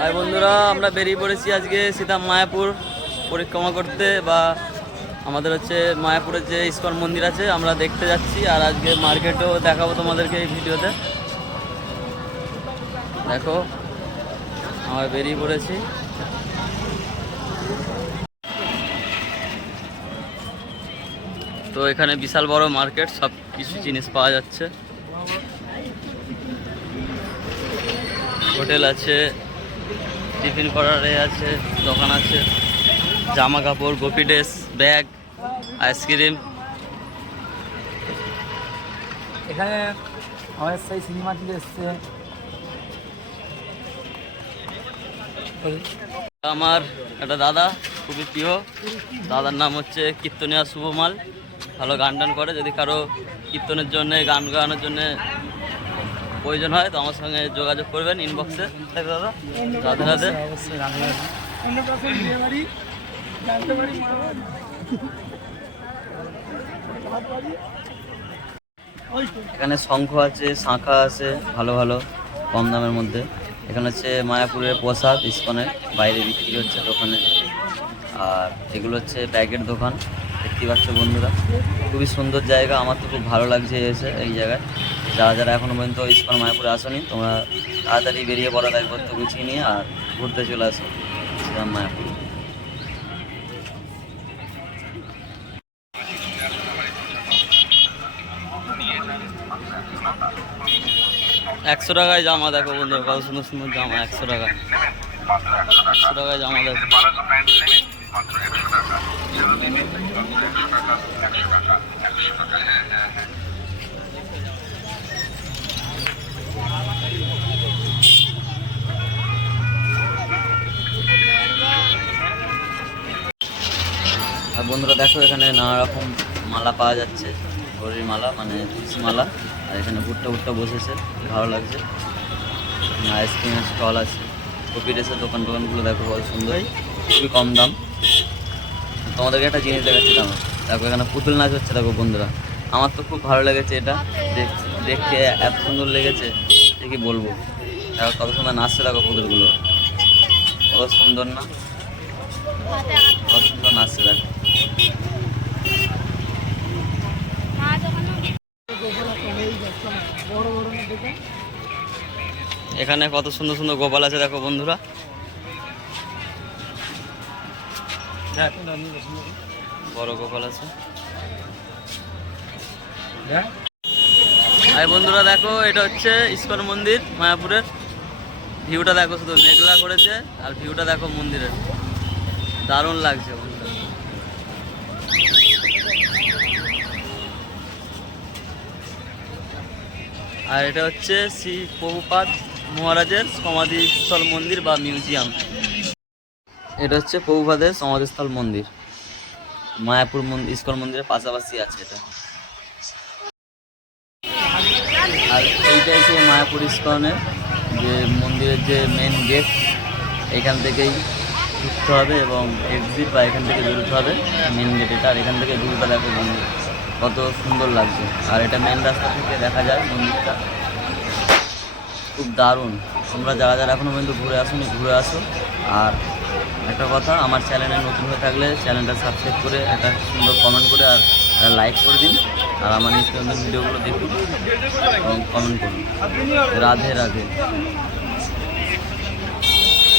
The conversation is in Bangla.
হাই বন্ধুরা, আমরা বেরিয়ে পড়েছি আজকে সীতা মায়াপুর পরিক্রমা করতে, বা আমাদের হচ্ছে মায়াপুরের যে ইস্কন মন্দির আছে আমরা দেখতে যাচ্ছি। আর আজকে মার্কেটও দেখাবো তোমাদেরকে এই ভিডিওতে। দেখো আমরা বেরিয়ে পড়েছি। তো এখানে বিশাল বড় মার্কেট, সব কিছু জিনিস পাওয়া যাচ্ছে। হোটেল আছে, টিফিন করার আছে, দোকান আছে, জামা কাপড়, গোপি ড্রেস, ব্যাগ, আইসক্রিম। এখানে আমাদের সেই সিনেমা থেকে এসছে। আমার একটা দাদা, খুবই প্রিয় দাদার নাম হচ্ছে কীর্তনিয়া শুভমাল। ভালো গান টান করে। যদি কারো কীর্তনের জন্য, গান গাওয়ানোর জন্য প্রয়োজন হয় তো আমার সঙ্গে যোগাযোগ করবেন ইনবক্সে। তাই দাদা, রাধে রাধে। এখানে শঙ্খ আছে, শাঁখা আছে, ভালো ভালো কম দামের মধ্যে। এখানে হচ্ছে মায়াপুরের প্রসাদ ইস্কনের বাইরে বিক্রি হচ্ছে দোকানে। আর এগুলো হচ্ছে ব্যাগের দোকান, দেখতে পাচ্ছ বন্ধুরা। খুবই সুন্দর জায়গা, আমার তো খুব ভালো লাগছে এসে এই জায়গায়। যারা যারা এখনও পর্যন্ত ইস্কন মায়াপুরে আসোনি, তোমরা তাড়াতাড়ি বেরিয়ে পড়া, ব্যাগপত্র গুছিয়ে নিয়ে আর ঘুরতে চলে আসো ইস্কন মায়াপুর। একশো টাকায় জামা দেখো বন্ধুরা, কত সুন্দর সুন্দর জামা। 100 টাকা, 100 টাকায় জামা দেখো। আর বন্ধুরা দেখো, এখানে নানা রকম মালা পাওয়া যাচ্ছে, গরির মালা মানে তুলসী মালা। আর এখানে ভুট্টা ভুট্টা বসেছে, ভালো লাগছে। আইসক্রিমের স্টল আছে, কপি ড্রেসের দোকানগুলো দেখো কত সুন্দর, খুবই কম দাম। তোমাদেরকে একটা জিনিস দেখাচ্ছি, দেখো এখানে পুতুল নাচ হচ্ছে। দেখো বন্ধুরা, আমার তো খুব ভালো লেগেছে এটা দেখতে, এত সুন্দর লেগেছে যে কি বলবো। দেখো কত সুন্দর নাচছে, দেখো পুতুলগুলো কত সুন্দর না, কত সুন্দর নাচছে দেখো। এখানে কত সুন্দর সুন্দর গোপাল আছে দেখো বন্ধুরা। বড় গোপাল আছে। আর বন্ধুরা দেখো, এটা হচ্ছে ইস্কন মন্দির মায়াপুরের। ভিউটা দেখো, শুধু মেঘলা করেছে আর ভিউটা দেখো মন্দিরের, দারুণ লাগছে বন্ধুরা। আর এটা হচ্ছে শ্রী প্রভুপাদ মহারাজের সমাধিস্থল মন্দির বা মিউজিয়াম। এটা হচ্ছে প্রভুপাদের সমাধিস্থল মন্দির, মায়াপুর ইস্কন মন্দিরের পাশাপাশি আছে এটা। আর এইটাই হচ্ছে মায়াপুর ইস্কনের যে মন্দিরের যে মেন গেট, এখান থেকেই ঢুকতে হবে এবং এক্সিট বা এখান থেকে বেরোতে হবে মেন গেট এটা। আর এখান থেকে ভিউটা দেখো মন্দির কত সুন্দর লাগছে। আর এটা মেন রাস্তা থেকে দেখা যায় মন্দিরটা, খুব দারুণ। তোমরা যারা যারা এখনও পর্যন্ত ঘুরে আসোনি, ঘুরে আসো। আর একটা কথা, আমার চ্যানেলে নতুন হয়ে থাকলে চ্যানেলটা সাবস্ক্রাইব করে একটা সুন্দর কমেন্ট করে আর লাইক করে দিন। আর আমার নিত্য নতুন ভিডিওগুলো দেখুন এবং কমেন্ট করুন। রাধে রাধে।